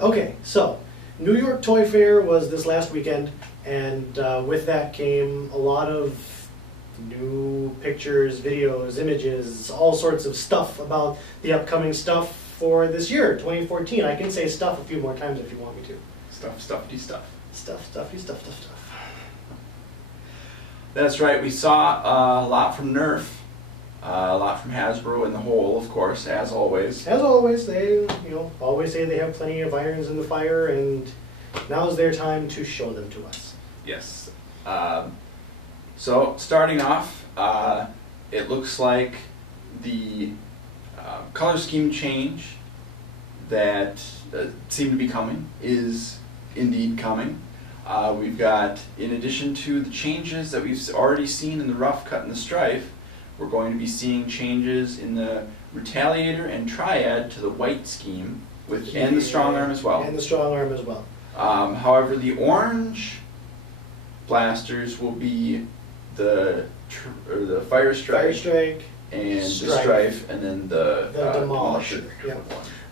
Okay, so New York Toy Fair was this last weekend, and with that came a lot of new pictures, videos, images, all sorts of stuff about the upcoming stuff for this year, 2014. I can say stuff a few more times if you want me to. Stuff, stuffy stuff. Stuffy stuff. That's right, we saw a lot from Nerf, a lot from Hasbro in the whole, of course, as always. As always, they always say they have plenty of irons in the fire, and now's their time to show them to us. Yes. So starting off, it looks like the color scheme change that seemed to be coming is indeed coming. We've got, in addition to the changes that we've already seen in the rough cut and the strife, we're going to be seeing changes in the Retaliator and Triad to the white scheme, and the strong arm as well. And the strong arm as well. However, the orange blasters will be the Fire Strike, and the Strife, and then the Demolisher. Yeah.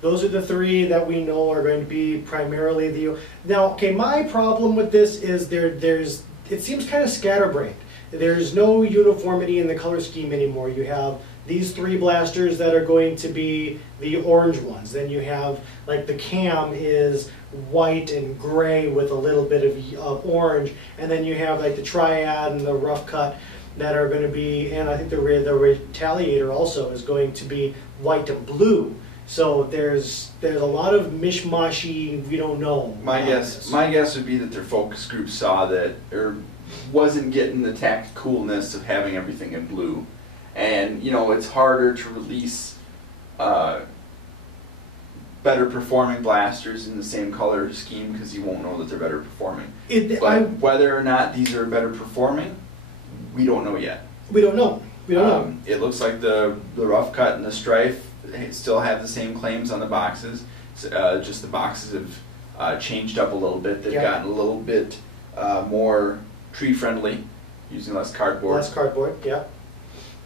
Those are the three that we know are going to be primarily the... Now, okay, my problem with this is it seems kind of scatterbrained. There's no uniformity in the color scheme anymore. You have these three blasters that are going to be the orange ones. Then you have, like, the cam is white and gray with a little bit of orange. And then you have, like, the Triad and the rough cut that are going to be, and I think the Retaliator also is going to be white and blue. So there's a lot of mishmashy, we don't know. My guess would be that their focus group saw that, or wasn't getting the tacticalness of having everything in blue. And, it's harder to release better performing blasters in the same color scheme because you won't know that they're better performing. Whether or not these are better performing, we don't know yet. We don't know. It looks like the rough cut and the strife still have the same claims on the boxes. Just the boxes have changed up a little bit. They've gotten a little bit more tree friendly, using less cardboard. Less cardboard, yeah.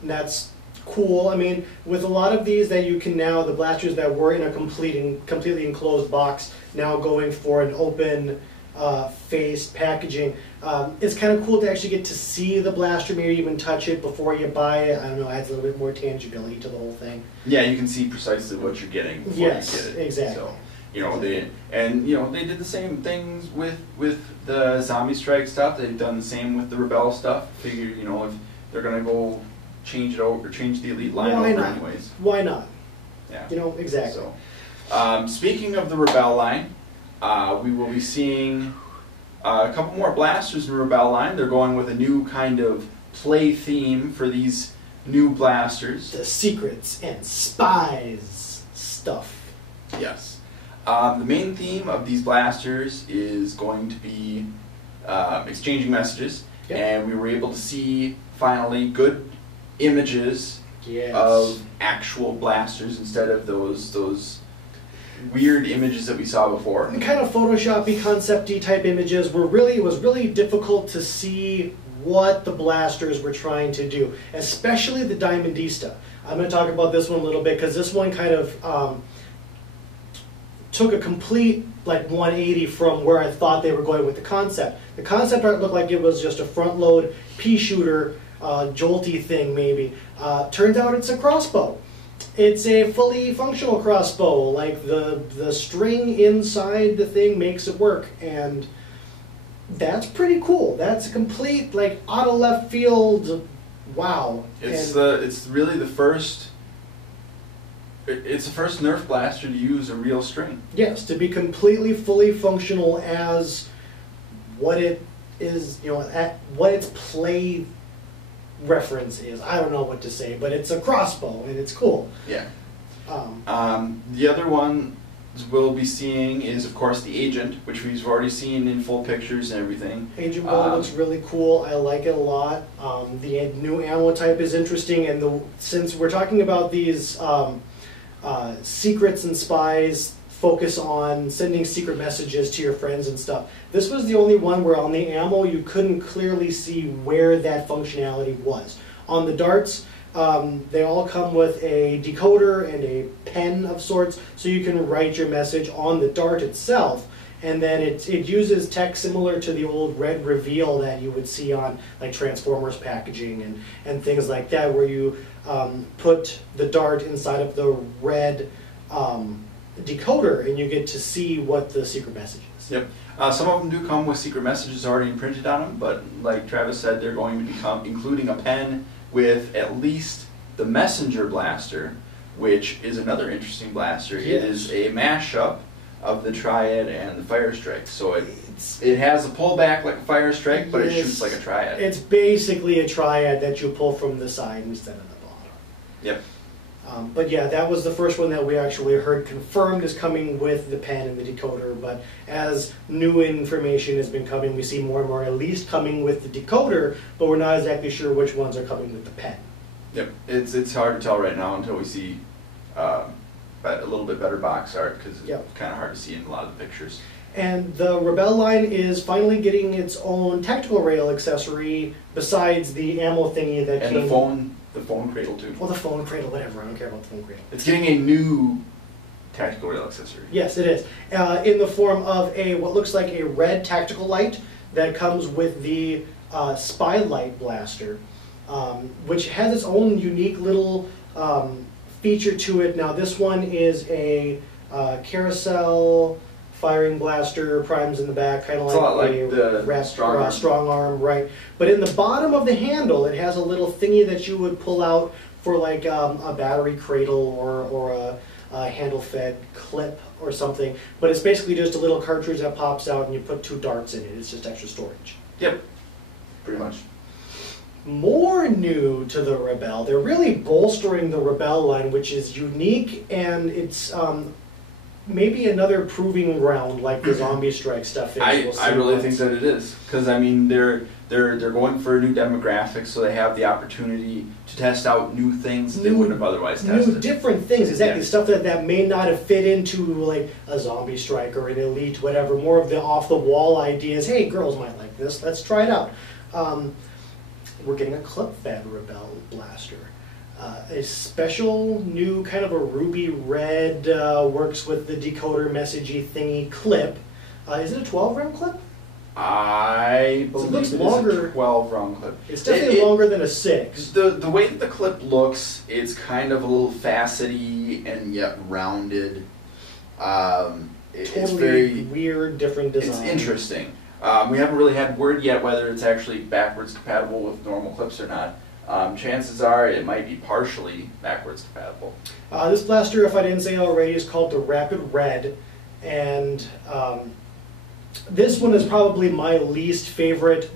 And that's cool. I mean, with a lot of these that you can now, the blasters that were in a completely enclosed box, now going for an open faced packaging. It's kind of cool to actually get to see the blaster, maybe even touch it before you buy it. I don't know, adds a little bit more tangibility to the whole thing. Yeah, you can see precisely what you're getting before you get it. Exactly. So, they did the same things with the Zombiestrike stuff. They've done the same with the Rebel stuff. Figure, if they're gonna go change it over, change the Elite line over anyways. Why not? Yeah. Exactly. So, speaking of the Rebel line, we will be seeing a couple more blasters in the Rebel line. They're going with a new kind of play theme for these new blasters. The secrets and spies stuff. Yes. The main theme of these blasters is going to be exchanging messages, and we were able to see finally good images of actual blasters instead of those weird images that we saw before. And kind of Photoshop-y, concept-y type images it was really difficult to see what the blasters were trying to do, especially the Diamondista. I'm going to talk about this one a little bit because this one kind of took a complete 180 from where I thought they were going with the concept. The concept art looked like it was just a front-load pea shooter, jolty thing maybe. Turns out it's a crossbow. It's a fully functional crossbow. Like the string inside the thing makes it work, and that's pretty cool. That's a complete out of left field. Wow. It's really the first. It's the first Nerf blaster to use a real string. Yes, to be completely fully functional as what it is. What its play reference is. I don't know what to say, but it's a crossbow and it's cool. Yeah. The other one we'll be seeing is, of course, the Agent, which we've already seen in full pictures and everything. Agent one looks really cool. I like it a lot. The new ammo type is interesting, and since we're talking about these secrets and spies, focus on sending secret messages to your friends and stuff. This was the only one where on the ammo you couldn't clearly see where that functionality was. On the darts, They all come with a decoder and a pen of sorts, so you can write your message on the dart itself. And then it uses tech similar to the old red reveal that you would see on like Transformers packaging and things like that, where you put the dart inside of the red decoder and you get to see what the secret message is. Yep. Some of them do come with secret messages already imprinted on them, but like Travis said, they're going to become including a pen with at least the messenger blaster, which is another interesting blaster. Yes. It is a mashup of the Triad and the Firestrike. So it has a pullback like a Firestrike, but it shoots like a Triad. It's basically a Triad that you pull from the side instead of the bottom. Yep. But yeah, that was the first one that we actually heard confirmed is coming with the pen and the decoder. But as new information has been coming, we see more and more at least coming with the decoder, but we're not exactly sure which ones are coming with the pen. Yep. It's hard to tell right now until we see a little bit better box art, because it's kind of hard to see in a lot of the pictures. And the Rebel line is finally getting its own tactical rail accessory besides the ammo thingy that came. And the phone cradle too. Well, the phone cradle, whatever. I don't care about the phone cradle. It's getting a new tactical rail accessory. Yes, it is. In the form of what looks like a red tactical light that comes with the spy light blaster, which has its own unique little feature to it. Now this one is a carousel firing blaster, primes in the back, kind of like the strong arm, right? But in the bottom of the handle, it has a little thingy that you would pull out for like a battery cradle or a handle-fed clip or something. But it's basically just a little cartridge that pops out and you put 2 darts in it. It's just extra storage. Yep, pretty much. More new to the Rebel, they're really bolstering the Rebel line, which is unique, and it's maybe another proving ground like the Zombiestrike stuff is. I really think that it is, because I mean they're going for a new demographic, so they have the opportunity to test out new things that they wouldn't have otherwise tested. New different things, exactly. Stuff that may not have fit into like a Zombiestrike or an Elite, whatever. More of the off-the-wall ideas. Hey, girls might like this. Let's try it out. We're getting a clip-fed Rebel blaster. A special new kind of a ruby red, works with the decoder messagey thingy clip. Is it a 12-round clip? I believe it looks it longer. is a 12-round clip. It's definitely longer than a 6. The way that the clip looks, it's kind of a little facety and yet rounded. It's very weird, different design. It's interesting. We haven't really had word yet whether it's actually backwards compatible with normal clips or not. Chances are it might be partially backwards compatible. This blaster, if I didn't say already, is called the Rapid Red, and this one is probably my least favorite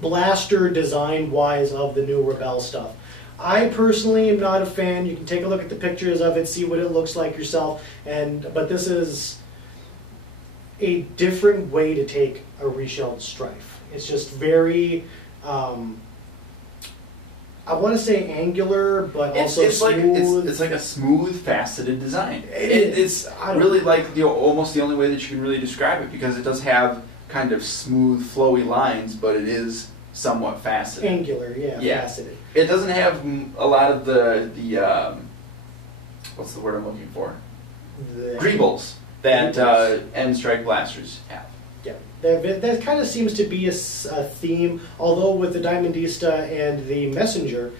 blaster design-wise of the new Rebel stuff. I personally am not a fan. You can take a look at the pictures of it, see what it looks like yourself, but this is a different way to take a reshelled Strife. It's just very, I want to say angular, but also smooth. It's like a smooth, faceted design. It's really like almost the only way that you can really describe it, because it does have kind of smooth, flowy lines, but it is somewhat faceted. Angular, yeah. Faceted. It doesn't have a lot of the what's the word I'm looking for? The greebles that end strike blasters have. Yeah, that kind of seems to be a theme, although with the Diamondista and the Messenger,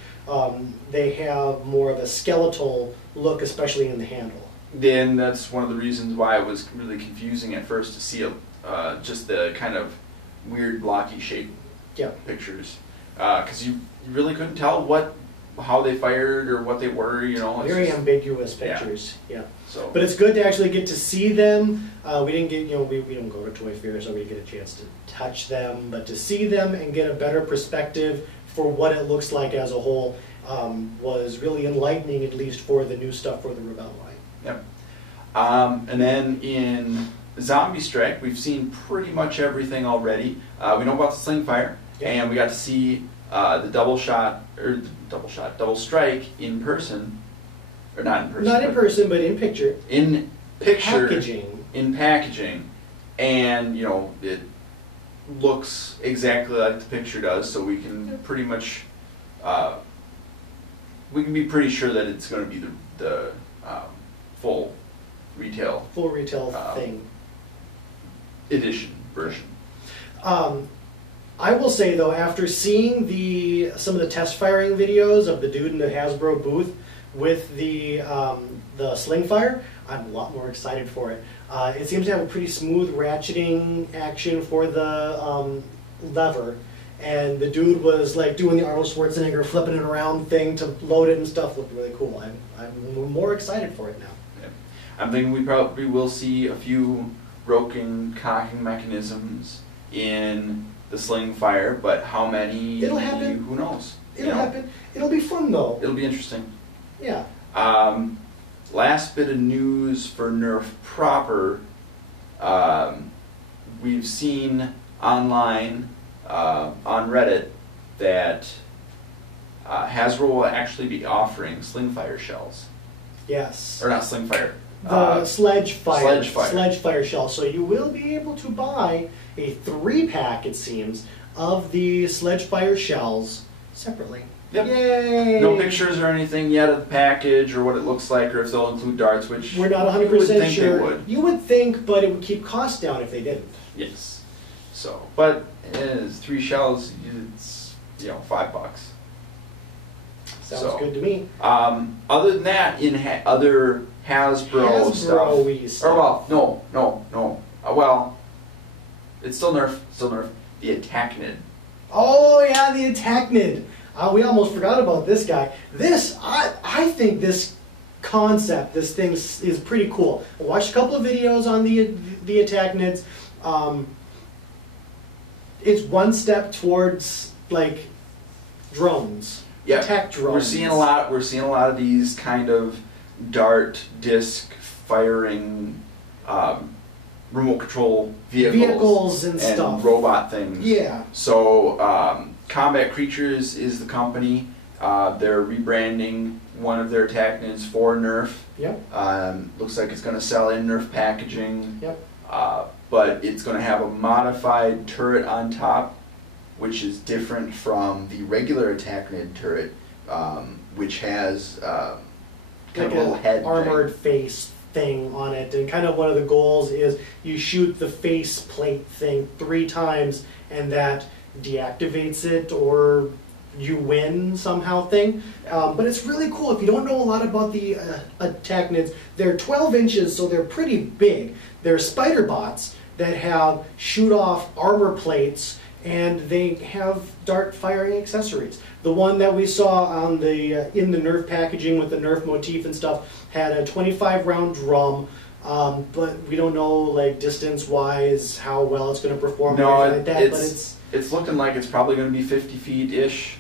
they have more of a skeletal look, especially in the handle. Then that's one of the reasons why it was really confusing at first to see just the kind of weird blocky shape pictures, because you really couldn't tell how they fired or what they were. Very ambiguous pictures. Yeah. So, but it's good to actually get to see them. We didn't get, we don't go to Toy Fair, so we get a chance to touch them, but to see them and get a better perspective for what it looks like as a whole was really enlightening, at least for the new stuff for the Rebel line. Yep. And then in Zombiestrike, we've seen pretty much everything already. We know about the Slingfire, and we got to see the double strike in person, or not in person. Not in person, but in picture. In picture. Packaging. In packaging, and it looks exactly like the picture does, so we can pretty much we can be pretty sure that it's going to be the full retail thing edition version. I will say though, after seeing some of the test firing videos of the dude in the Hasbro booth with the Slingfire, I'm a lot more excited for it. It seems to have a pretty smooth ratcheting action for the lever, and the dude was like doing the Arnold Schwarzenegger flipping it around thing to load it and stuff. Looked really cool. I'm more excited for it now. Yeah. I'm thinking we probably will see a few broken cocking mechanisms in the Slingfire, but how many? It'll happen. Who knows? It'll happen. It'll be fun though. It'll be interesting. Yeah. Last bit of news for Nerf proper. We've seen online on Reddit that Hasbro will actually be offering Slingfire shells. Yes. Or not Slingfire. The Sledgefire shell. So you will be able to buy a 3-pack, it seems, of the Sledgefire shells separately. Yep. Yay! No pictures or anything yet of the package or what it looks like or if they'll include darts, which we're not 100% you would think sure. they would. You would think, but it would keep costs down if they didn't. Yes. So, but it's 3 shells. It's $5. Sounds good to me. Other than that, in other Hasbro stuff. Or well, no. Well, it's still Nerf. The Attacknid. Oh yeah, the Attacknid. We almost forgot about this guy. I think this concept, this thing is pretty cool. I watched a couple of videos on the Attacknids. It's one step towards like drones. Yeah, attack drones. We're seeing a lot of these kind of dart disc firing remote control vehicles and stuff, robot things. Yeah. So Combat Creatures is the company. They're rebranding one of their Attacknids for Nerf. Yep. Looks like it's going to sell in Nerf packaging. Yep. But it's going to have a modified turret on top, which is different from the regular Attacknid turret, which has kind like of a little head armored face thing on it. And kind of one of the goals is you shoot the face plate thing 3 times, and that deactivates it, or you win somehow thing. But it's really cool. If you don't know a lot about the Attacknids, they're 12 inches, so they're pretty big. They're spider bots that have shoot-off armor plates, and they have dart firing accessories. The one that we saw on the in the Nerf packaging with the Nerf motif and stuff had a 25-round drum, but we don't know like distance-wise how well it's going to perform. No, or anything like that, but it's looking like it's probably going to be 50 feet-ish.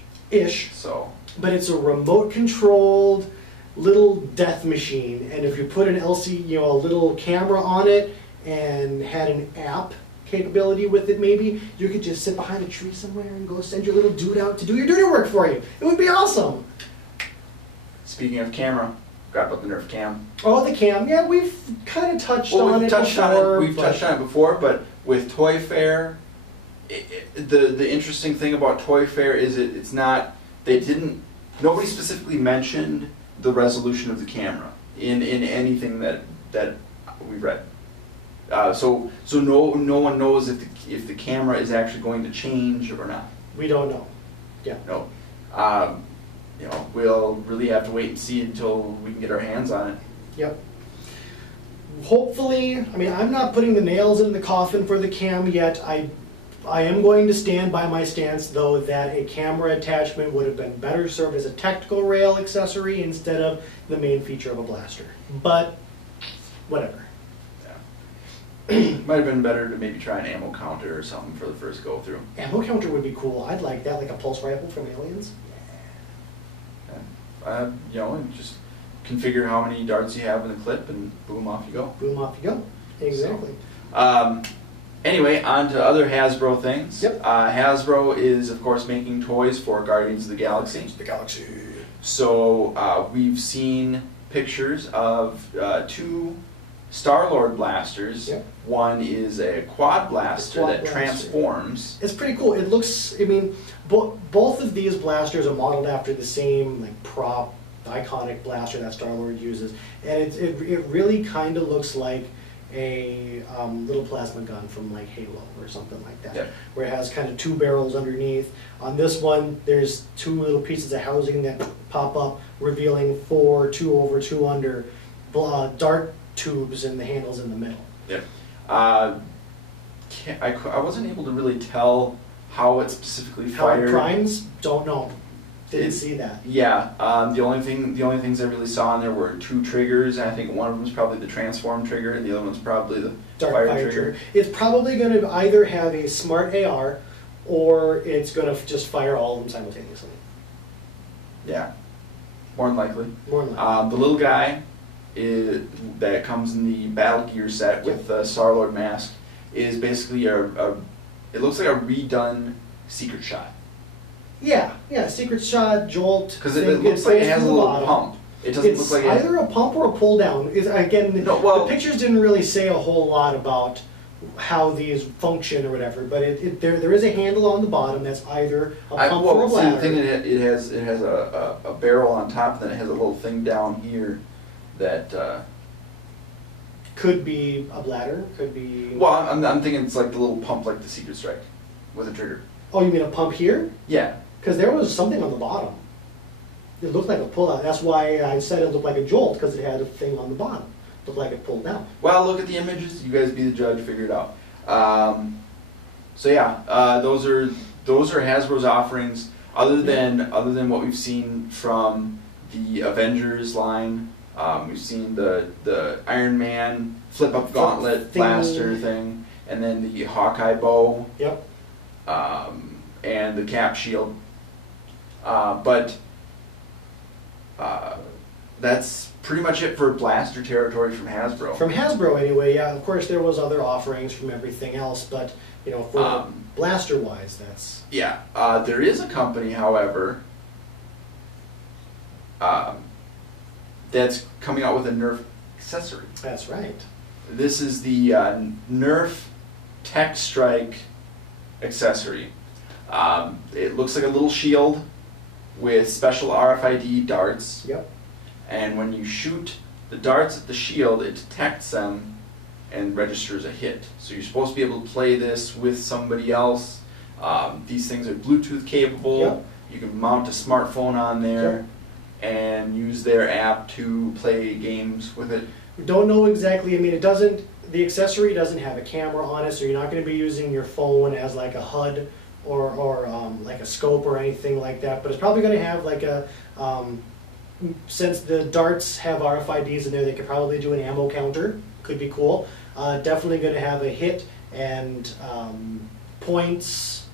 So. But it's a remote-controlled little death machine, and if you put an LCD, a little camera on it, and had an app capability with it, maybe you could just sit behind a tree somewhere and go send your little dude out to do your dirty work for you. It would be awesome. Speaking of camera, forgot about the Nerf cam. Oh, the cam. Yeah, we've kind of touched on it before. We've touched on it before, but with Toy Fair, the interesting thing about Toy Fair is it's not. Nobody specifically mentioned the resolution of the camera in anything that we've read. So no one knows if the camera is actually going to change or not. We don't know. Yeah. No. We'll really have to wait and see until we can get our hands on it. Yep. Hopefully, I'm not putting the nails in the coffin for the cam yet. I am going to stand by my stance, though, that a camera attachment would have been better served as a tactical rail accessory instead of the main feature of a blaster. But, whatever. Might have been better to maybe try an ammo counter or something for the first go-through. Ammo counter would be cool. I'd like that, like a pulse rifle from Aliens. And just configure how many darts you have in the clip, and boom, off you go. Boom, off you go. Exactly. So, anyway, on to other Hasbro things. Yep. Hasbro is, of course, making toys for Guardians of the Galaxy. So we've seen pictures of 2 Star-Lord blasters. Yep. One is a quad blaster that transforms. It's pretty cool. It looks, I mean, both of these blasters are modeled after the same like prop, iconic blaster that Star-Lord uses. And it really kind of looks like a little plasma gun from like Halo or something like that, yep. where it has kind of two barrels underneath. On this one, there's two little pieces of housing that pop up, revealing 4 2 over 2 under dart tubes and the handles in the middle. Yep. I wasn't able to really tell how it specifically fired. How it primes? Don't know. Didn't see that. Yeah. The only things I really saw in there were 2 triggers, and I think one of them is probably the transform trigger, and the other one's probably the fire trigger. It's probably going to either have a smart AR, or it's going to just fire all of them simultaneously. Yeah. More than likely. More than likely. The little guy that comes in the battle gear set with the Star-Lord mask is basically it looks like a redone Secret Shot. Yeah, Secret Shot, Jolt. Because it looks like it has a little pump. It doesn't look like either a pump or a pull down. Again, the pictures didn't really say a whole lot about how these function or whatever, but there is a handle on the bottom that's either a pump or a bladder. The thing it has a barrel on top, and then it has a little thing down here that could be a bladder, could be. Well, I'm thinking it's like the little pump, like the Sidestrike, with a trigger. Oh, you mean a pump here? Yeah. Because there was something on the bottom. It looked like a pull-out. That's why I said it looked like a Jolt, because it had a thing on the bottom. It looked like it pulled down. Well, look at the images. You guys be the judge. Figure it out. So yeah, those are Hasbro's offerings. Other than what we've seen from the Avengers line, we've seen the Iron Man flip-up gauntlet blaster thing, and then the Hawkeye bow. Yep. And the cap shield. But that's pretty much it for blaster territory from Hasbro. From Hasbro, anyway. Yeah. Of course, there was other offerings from everything else, but for blaster-wise, that's. Yeah. There is a company, however, that's coming out with a Nerf accessory. That's right. This is the Nerf Tech Strike accessory. It looks like a little shield with special RFID darts. Yep. And when you shoot the darts at the shield, it detects them and registers a hit. So you're supposed to be able to play this with somebody else. These things are Bluetooth capable. Yep. You can mount a smartphone on there and use their app to play games with it. We don't know exactly. I mean, the accessory doesn't have a camera on it, so you're not going to be using your phone as like a HUD or like a scope or anything like that. But it's probably going to have like a, since the darts have RFIDs in there, they could probably do an ammo counter. Could be cool. Definitely going to have a hit and points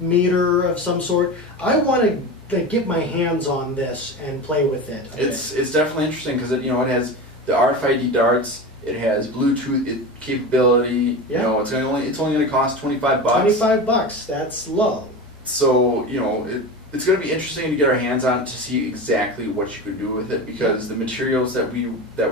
meter of some sort. I want to get my hands on this and play with it. It's definitely interesting because it has the RFID darts. It has Bluetooth capability. Yeah. It's only going to cost $25. $25. That's low. So it's going to be interesting to get our hands on it to see exactly what you could do with it, because the materials that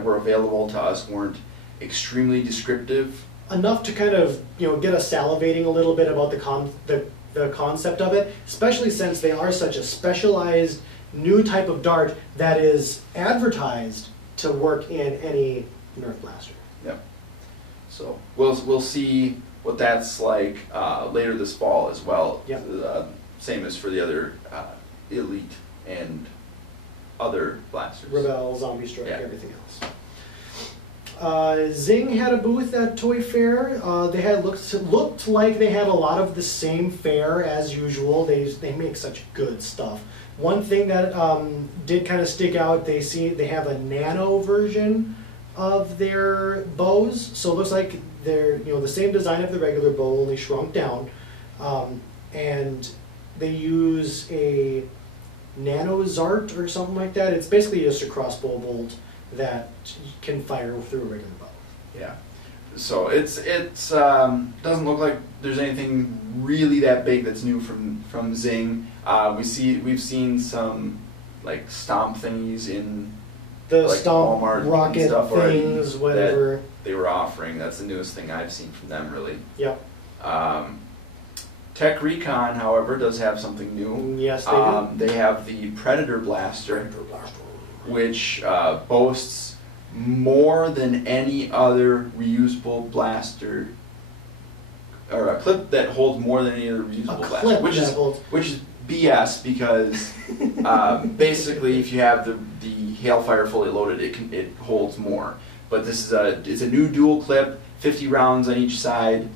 were available to us weren't extremely descriptive. Enough to kind of get us salivating a little bit about the concept of it, especially since they are such a specialized new type of dart that is advertised to work in any Nerf blaster. Yep. So we'll see what that's like later this fall as well. Yep. Same as for the other Elite and other blasters. Rebel, Zombiestrike, everything else. Zing had a booth at Toy Fair. They had looked like they had a lot of the same fare as usual. They make such good stuff. One thing that did kind of stick out, they have a nano version of their bows. So it looks like they're the same design of the regular bow, only shrunk down, and they use a nano zart or something like that. It's basically just a crossbow bolt that can fire through a regular bow. Yeah. So it doesn't look like there's anything really that big that's new from Zing. We've seen some like stomp thingies in the like stomp Walmart rocket stuff things, whatever. they were offering. That's the newest thing I've seen from them, really. Yep. Tech Recon, however, does have something new. Yes, they do. They have the Predator Blaster, which boasts more than any other reusable blaster, or a clip that holds more than any other reusable blaster, which is BS, because basically if you have the Hailfire fully loaded, it holds more. But this is it's a new dual clip, 50 rounds on each side.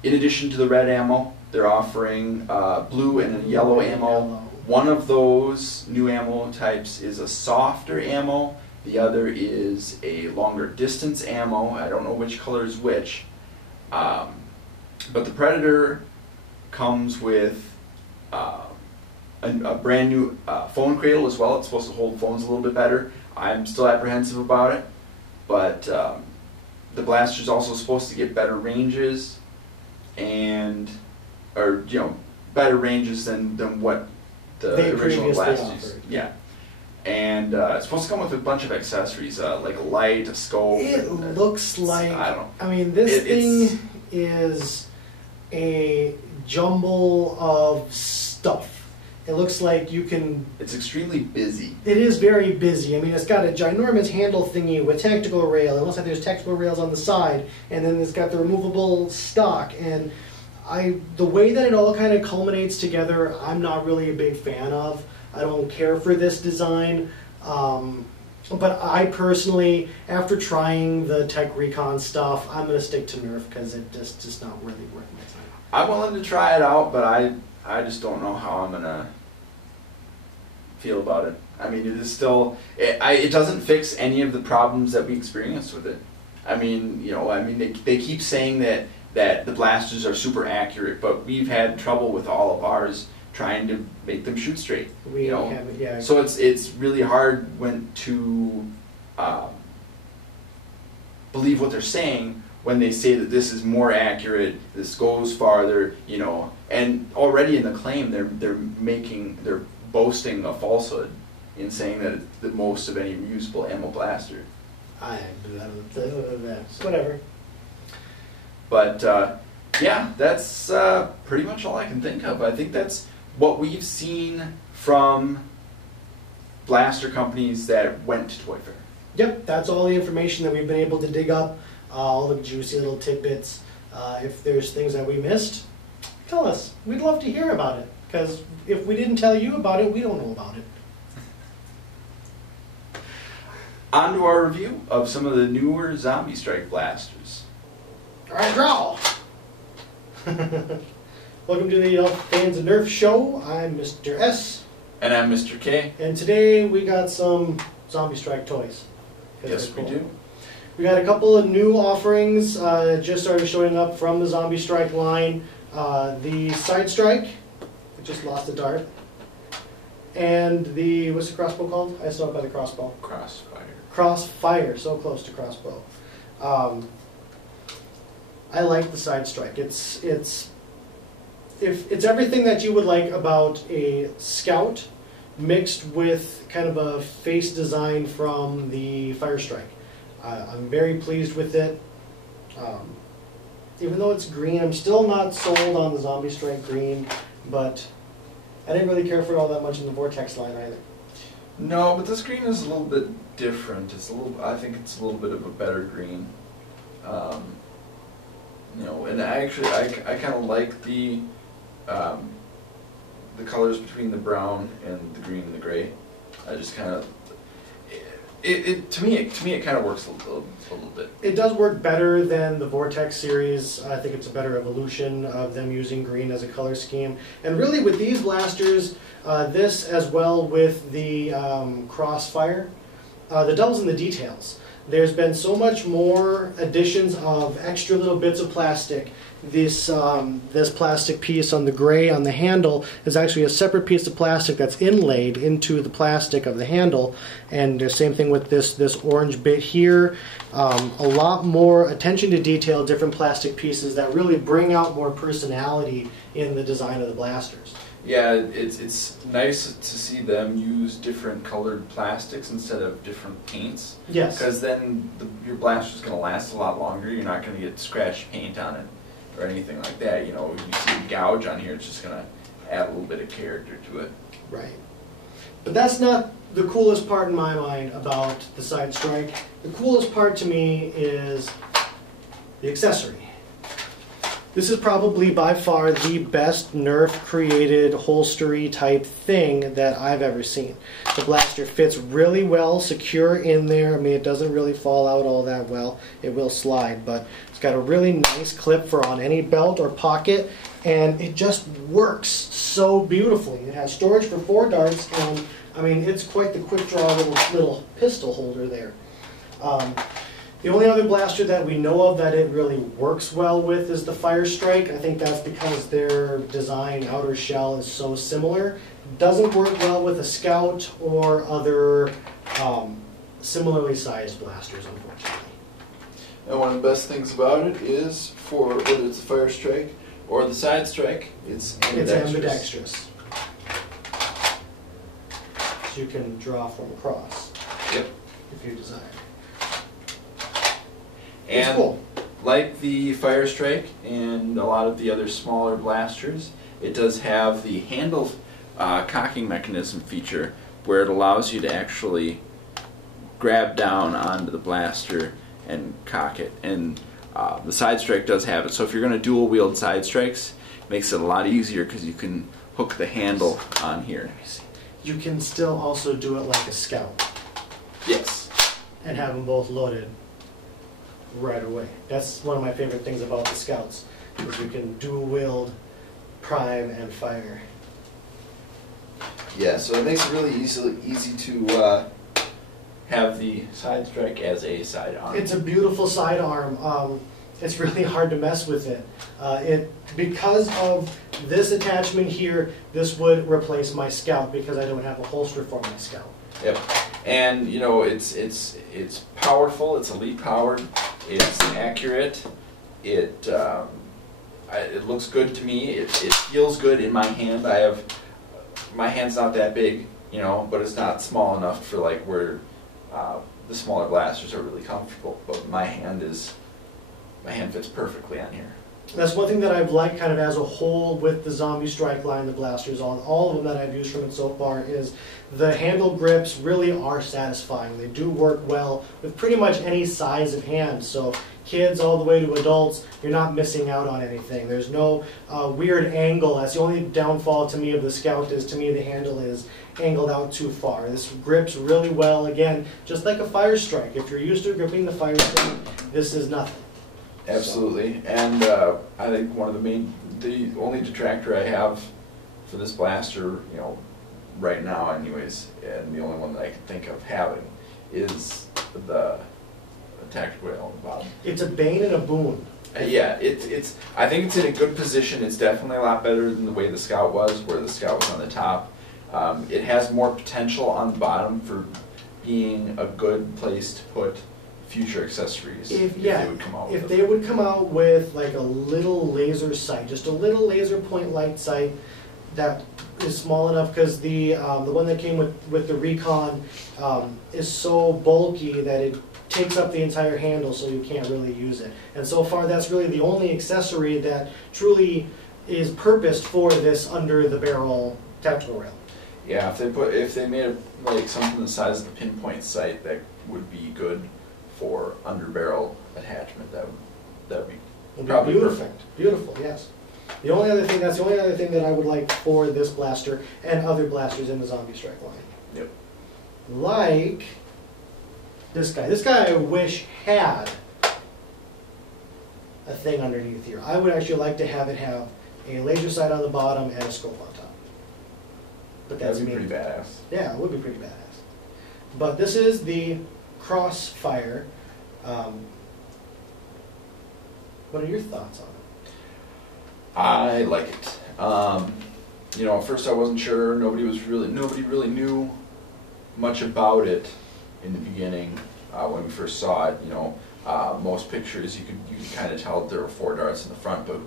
In addition to the red ammo, they're offering blue and a yellow ammo. One of those new ammo types is a softer ammo. The other is a longer distance ammo. I don't know which color is which. But the Predator comes with a brand new phone cradle as well. It's supposed to hold phones a little bit better. I'm still apprehensive about it. But the blaster's also supposed to get better ranges, better ranges than what the original blasters. Yeah. And it's supposed to come with a bunch of accessories, like a light, a scope. It looks like, I mean, this thing is a jumble of stuff. It looks like you can... It's extremely busy. It is very busy. I mean, it's got a ginormous handle thingy with tactical rail. It looks like there's tactical rails on the side. And then it's got the removable stock. And the way that it all kind of culminates together, I'm not really a big fan of. I don't care for this design. But I personally, after trying the Tech Recon stuff, I'm going to stick to Nerf because it just not really worth my time. I'm willing to try it out, but I just don't know how I'm going to feel about it. I mean, it is still, it doesn't fix any of the problems that we experienced with it. I mean, they keep saying that the blasters are super accurate, but we've had trouble with all of ours trying to make them shoot straight. Yeah. So it's really hard to believe what they're saying when they say that this is more accurate, this goes farther, and already in the claim they're boasting a falsehood in saying that it's the most of any reusable ammo blaster. Whatever. But yeah, that's pretty much all I can think of. I think that's what we've seen from blaster companies that went to Toy Fair. Yep, that's all the information that we've been able to dig up, all the juicy little tidbits. If there's things that we missed, tell us. We'd love to hear about it, because if we didn't tell you about it, we don't know about it. On to our review of some of the newer Zombiestrike blasters. Alright, draw! Welcome to the Fans of Nerf show. I'm Mr. S. And I'm Mr. K. And today we got some Zombiestrike toys. Yes, we do. We got a couple of new offerings just started showing up from the Zombiestrike line. The Sidestrike, we just lost a dart. And the, what's the crossbow called? I still by the crossbow. Crossfire. Crossfire, so close to crossbow. I like the Sidestrike. It's everything that you would like about a Scout mixed with kind of a face design from the Firestrike. I'm very pleased with it. Even though it's green, I'm still not sold on the Zombiestrike green, but I didn't really care for it all that much in the Vortex line either. No, but this green is a little bit different. I think it's a little bit of a better green. And I kind of like the colors between the brown and the green and the gray. I just kind of, to me it kind of works a little bit. It does work better than the Vortex series. I think it's a better evolution of them using green as a color scheme. And really with these blasters, this as well with the Crossfire, the devil's in the details. There's been so much more additions of extra little bits of plastic. This plastic piece on the gray on the handle is actually a separate piece of plastic that's inlaid into the plastic of the handle, and the same thing with this orange bit here. A lot more attention to detail, different plastic pieces that really bring out more personality in the design of the blasters. Yeah, it's nice to see them use different colored plastics instead of different paints. Yes. Because then your blaster's going to last a lot longer. You're not going to get scratched paint on it or anything like that. You know, you see a gouge on here, it's just going to add a little bit of character to it. Right. But that's not the coolest part in my mind about the Sidestrike. The coolest part to me is the accessory. This is probably by far the best Nerf created holstery type thing that I've ever seen. The blaster fits really well, secure in there. I mean, it doesn't really fall out all that well. It will slide, but it's got a really nice clip for on any belt or pocket, and it just works so beautifully. It has storage for 4 darts, and I mean, it's quite the quick draw little pistol holder there. The only other blaster that we know of that it really works well with is the Firestrike. I think that's because their design outer shell is so similar. It doesn't work well with a Scout or other similarly sized blasters, unfortunately. And one of the best things about it is, for whether it's the Firestrike or the Sidestrike, it's ambidextrous. So you can draw from across. Yep. If you desire. And cool. Like the Firestrike and a lot of the other smaller blasters, it does have the handle cocking mechanism feature where it allows you to actually grab down onto the blaster and cock it. And the Sidestrike does have it. So if you're going to dual wield Sidestrikes, it makes it a lot easier because you can hook the handle on here. You can still also do it like a Scout. Yes. And have them both loaded right away. That's one of my favorite things about the Scouts, is you can dual wield prime and fire. Yeah, so it makes it really easy to Have the Sidestrike as a sidearm. It's a beautiful sidearm. It's really hard to mess with it. Because of this attachment here, this would replace my Scout because I don't have a holster for my Scout. Yep. And you know, it's powerful. It's elite powered. It's accurate. It looks good to me. It feels good in my hand. My hand's not that big, you know, but it's not small enough for like where the smaller blasters are really comfortable. But my hand fits perfectly on here. That's one thing that I've liked kind of as a whole with the Zombiestrike line, the blasters, on all of them that I've used from it so far, is the handle grips really are satisfying. They do work well with pretty much any size of hand. So kids all the way to adults, you're not missing out on anything. There's no weird angle. That's the only downfall to me of the Scout, is to me the handle is angled out too far. This grips really well, again, just like a Firestrike. If you're used to gripping the Firestrike, this is nothing. Absolutely. And I think one of the only detractor I have for this blaster, you know, right now anyways, and the only one that I can think of having, is the tactical rail on the bottom. It's a bane and a boon. Yeah, I think it's in a good position. It's definitely a lot better than the way the Scout was, where the Scout was on the top. It has more potential on the bottom for being a good place to put future accessories if they would come out with. If they would come out with like a little laser sight, just a little laser point light sight that is small enough, because the one that came with the Recon is so bulky that it takes up the entire handle, so you can't really use it. And so far, that's really the only accessory that truly is purposed for this under the barrel tactical rail. Yeah, if they made like something the size of the pinpoint sight that would be good for under barrel attachment, that would be probably beautiful. Perfect. Beautiful, yes. That's the only other thing that I would like for this blaster and other blasters in the Zombiestrike line. Yep. Like this guy. This guy I wish had a thing underneath here. I would actually like to have it have a laser sight on the bottom and a scope on top. But that's That'd be pretty badass. Yeah, it would be pretty badass. But this is the Crossfire. What are your thoughts on it? I like it. You know, at first I wasn't sure. Nobody really knew much about it in the beginning when we first saw it. You know, most pictures you could kind of tell that there were 4 darts in the front, but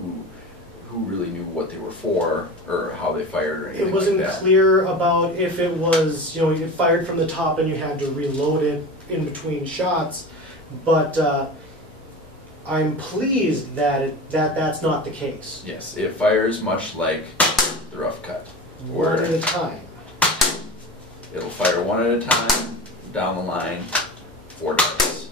who really knew what they were for or how they fired or anything It wasn't like that. clear about if it was, you know, you fired from the top and you had to reload it in between shots, but I'm pleased that that's not the case. Yes, it fires much like the rough cut. One at a time. It'll fire one at a time, down the line, 4 darts.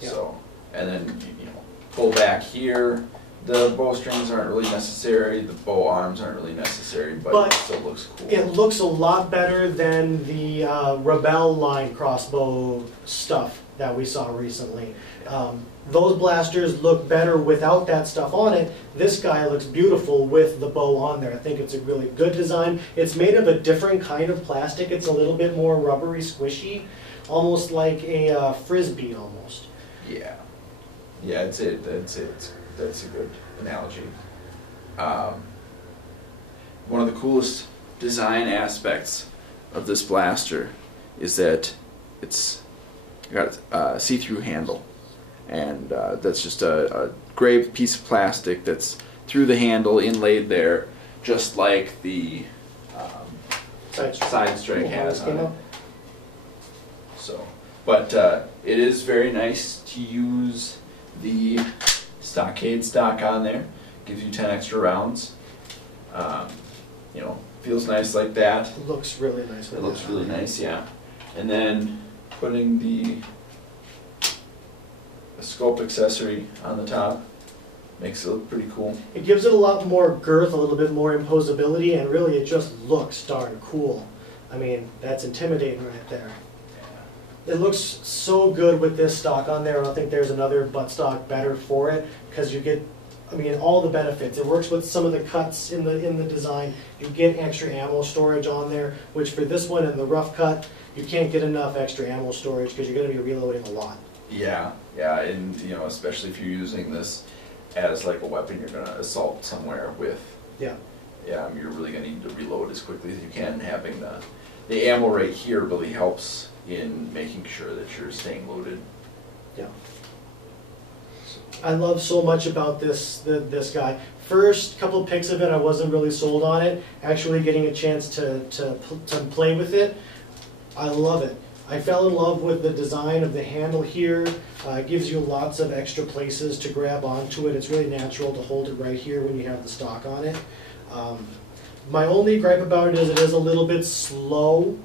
Yeah. So, and then, you know, pull back here. The bowstrings aren't really necessary, the bow arms aren't really necessary, but it still looks cool. It looks a lot better than the Rebel line crossbow stuff that we saw recently. Those blasters look better without that stuff on it. This guy looks beautiful with the bow on there. I think it's a really good design. It's made of a different kind of plastic. It's a little bit more rubbery, squishy, almost like a Frisbee almost. Yeah. Yeah, that's it. That's a good analogy. One of the coolest design aspects of this blaster is that it's got a see-through handle, and that's just a gray piece of plastic that's through the handle, inlaid there, just like the Sidestrike has on it. So, but it is very nice to use the stockade stock on there. Gives you 10 extra rounds. You know, feels nice like that. It looks really nice. It looks really nice, yeah. And then putting the scope accessory on the top makes it look pretty cool. It gives it a lot more girth, a little bit more imposability, and really it just looks darn cool. I mean, that's intimidating right there. It looks so good with this stock on there. I don't think there's another buttstock better for it, because you get, I mean, all the benefits. It works with some of the cuts in the design. You get extra ammo storage on there, which for this one and the rough cut, you can't get enough extra ammo storage because you're going to be reloading a lot. Yeah, yeah, and you know, especially if you're using this as like a weapon you're going to assault somewhere with. Yeah. Yeah, you're really going to need to reload as quickly as you can. Having the ammo right here really helps in making sure that you're staying loaded. Yeah. I love so much about this guy. First couple pics of it, I wasn't really sold on it. Actually getting a chance to play with it, I love it. I fell in love with the design of the handle here. It gives you lots of extra places to grab onto it. It's really natural to hold it right here when you have the stock on it. My only gripe about it is a little bit slow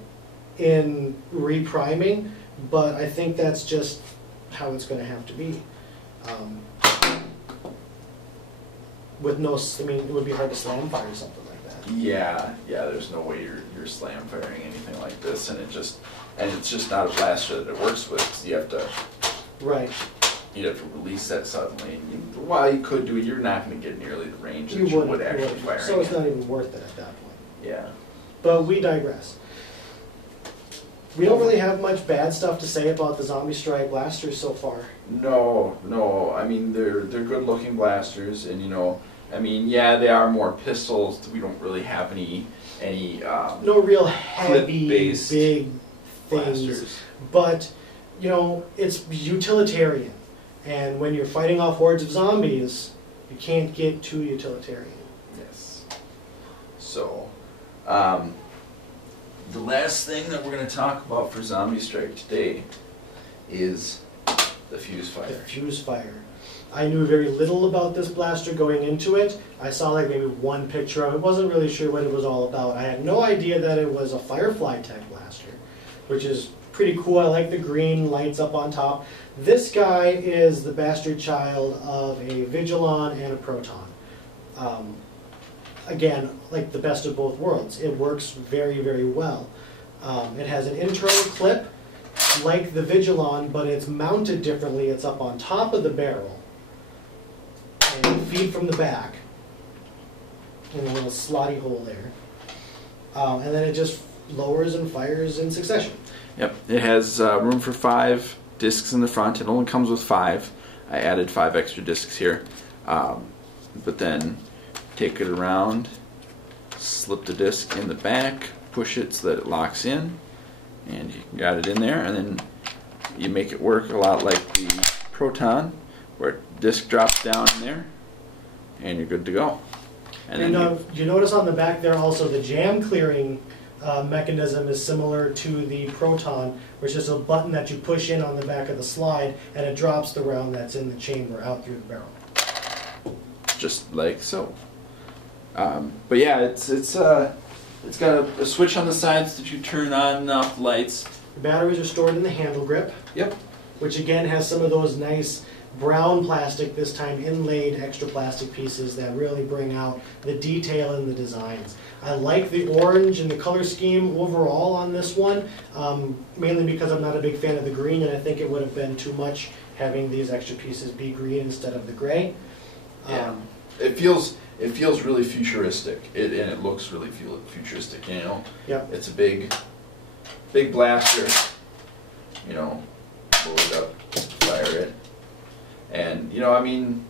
in repriming, but I think that's just how it's going to have to be. With no, I mean, it would be hard to slam fire something like that. Yeah, yeah. There's no way you're slam firing anything like this, and it's just not a blaster that it works with. So you have to you'd have to release that suddenly. And while you could do it, you're not going to get nearly the range that you would actually fire. So it's not even worth it at that point. Yeah. But we digress. We don't really have much bad stuff to say about the Zombiestrike blasters so far. No. I mean, they're good-looking blasters, and you know, I mean, yeah, they are more pistols. We don't really have any no real heavy, big things. Blasters. But you know, it's utilitarian, and when you're fighting off hordes of zombies, you can't get too utilitarian. Yes. So, the last thing that we're going to talk about for Zombiestrike today is the Fusefire. The Fusefire. I knew very little about this blaster going into it. I saw like maybe one picture of it. Wasn't really sure what it was all about. I had no idea that it was a Firefly tech blaster, which is pretty cool. I like the green lights up on top. This guy is the bastard child of a Vigilon and a Proton. Again, like the best of both worlds. It works very, very well. It has an internal clip like the Vigilon, but it's mounted differently. It's up on top of the barrel and feed from the back in a little slotty hole there. And then it just lowers and fires in succession. Yep, it has room for 5 discs in the front. It only comes with 5. I added 5 extra discs here. But then take it around, slip the disc in the back, push it so that it locks in, and you got it in there, and then you make it work a lot like the Proton, where disc drops down in there, and you're good to go. And you then know, you notice on the back there also the jam clearing mechanism is similar to the Proton, which is a button that you push in on the back of the slide, and it drops the round that's in the chamber out through the barrel. just like so. But yeah, it's got a switch on the sides that you turn on and off the lights. The batteries are stored in the handle grip. Yep. Which again has some of those nice brown plastic, this time inlaid extra plastic pieces that really bring out the detail in the designs. I like the orange and the color scheme overall on this one, mainly because I'm not a big fan of the green, and I think it would have been too much having these extra pieces be green instead of the gray. Yeah. It feels really futuristic, and it looks really futuristic. You know. Yep. It's a big blaster. You know, blow it up, fire it. And, you know, I mean,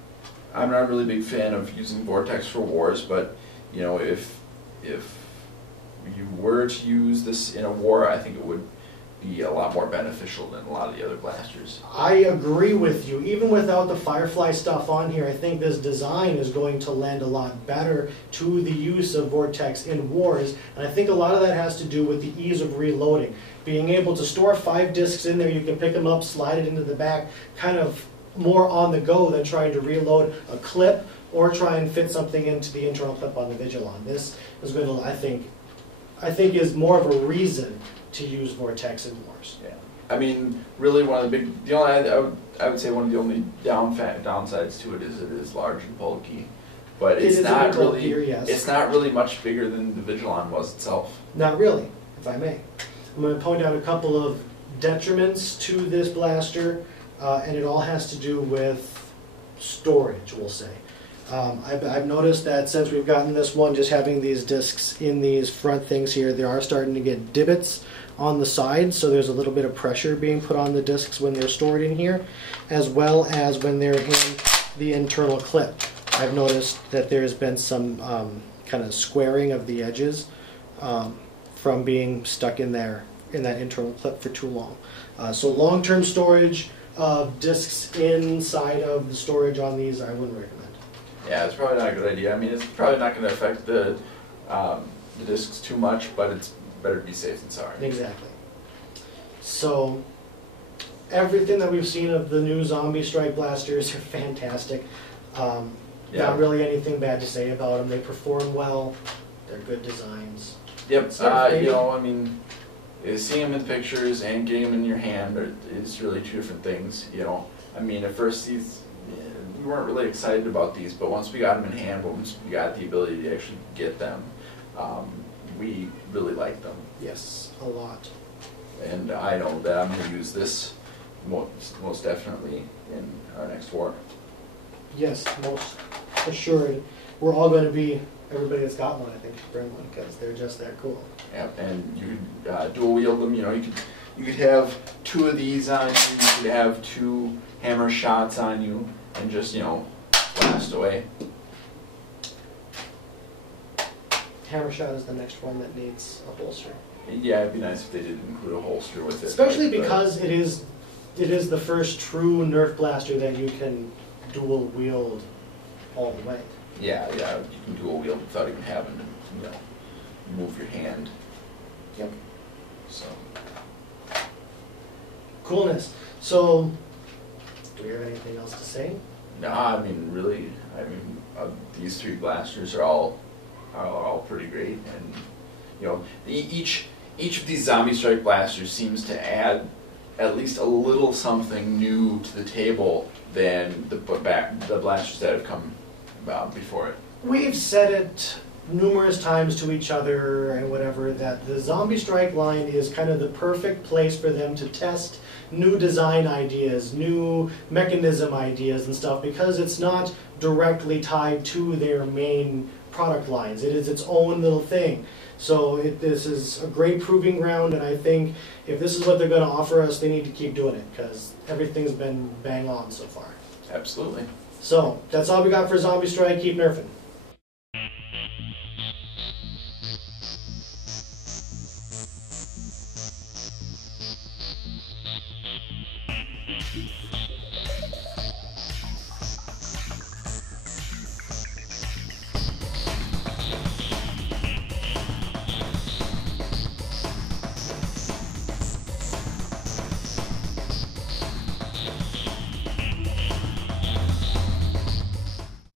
I'm not a really big fan of using Vortex for wars, but, you know, if you were to use this in a war, I think it would be a lot more beneficial than a lot of the other blasters. I agree with you. Even without the Firefly stuff on here, I think this design is going to lend a lot better to the use of Vortex in wars, and I think a lot of that has to do with the ease of reloading. Being able to store 5 discs in there, you can pick them up, slide it into the back, kind of more on the go than trying to reload a clip or try and fit something into the internal clip on the Vigilon. This is going to, I think is more of a reason to use Vortex in wars. Yeah. I mean, really one of the I would say one of the only downsides to it is large and bulky. But it's not really bulkier, yes. It's not really much bigger than the Vigilon was itself. Not really, if I may. I'm going to point out a couple of detriments to this blaster. And it all has to do with storage, we'll say. I've noticed that since we've gotten this one, just having these discs in these front things here, they are starting to get divots on the sides, so there's a little bit of pressure being put on the discs when they're stored in here, as well as when they're in the internal clip. I've noticed that there's been some kind of squaring of the edges from being stuck in there in that internal clip for too long. So long-term storage of discs inside of the storage on these, I wouldn't recommend. Yeah, it's probably not a good idea. I mean, it's probably not going to affect the discs too much, but it's better to be safe than sorry. Exactly. So, everything that we've seen of the new Zombiestrike blasters are fantastic. Not really anything bad to say about them. They perform well. They're good designs. Yep. You know, I mean, seeing them in pictures and getting them in your hand is really two different things. You know, I mean, at first we weren't really excited about these, but once we got them in hand, once we got the ability to actually get them, we really liked them. Yes, a lot. And I know that I'm going to use this most definitely in our next war. Yes, most assured. We're all going to be, everybody that's got one, I think, should bring one because they're just that cool. Yep, and you could dual wield them. You know, you could have 2 of these on you. You could have 2 hammer shots on you, and just, you know, blast away. Hammer shot is the next one that needs a holster. Yeah, it'd be nice if they did include a holster with it. Especially because it is the first true Nerf blaster that you can dual wield all the way. Yeah, you can dual wield without even having to, you know, move your hand. Yep. So. Coolness. So, do we have anything else to say? No, I mean, really, these 3 blasters are all pretty great, and you know, each of these Zombiestrike blasters seems to add at least a little something new to the table than the blasters that have come before it. We've said it numerous times to each other and whatever that the Zombiestrike line is kind of the perfect place for them to test new design ideas, new mechanism ideas and stuff, because it's not directly tied to their main product lines. It is its own little thing. So this is a great proving ground, and I think if this is what they're going to offer us, they need to keep doing it because everything's been bang on so far. Absolutely. So that's all we got for Zombiestrike. Keep nerfing.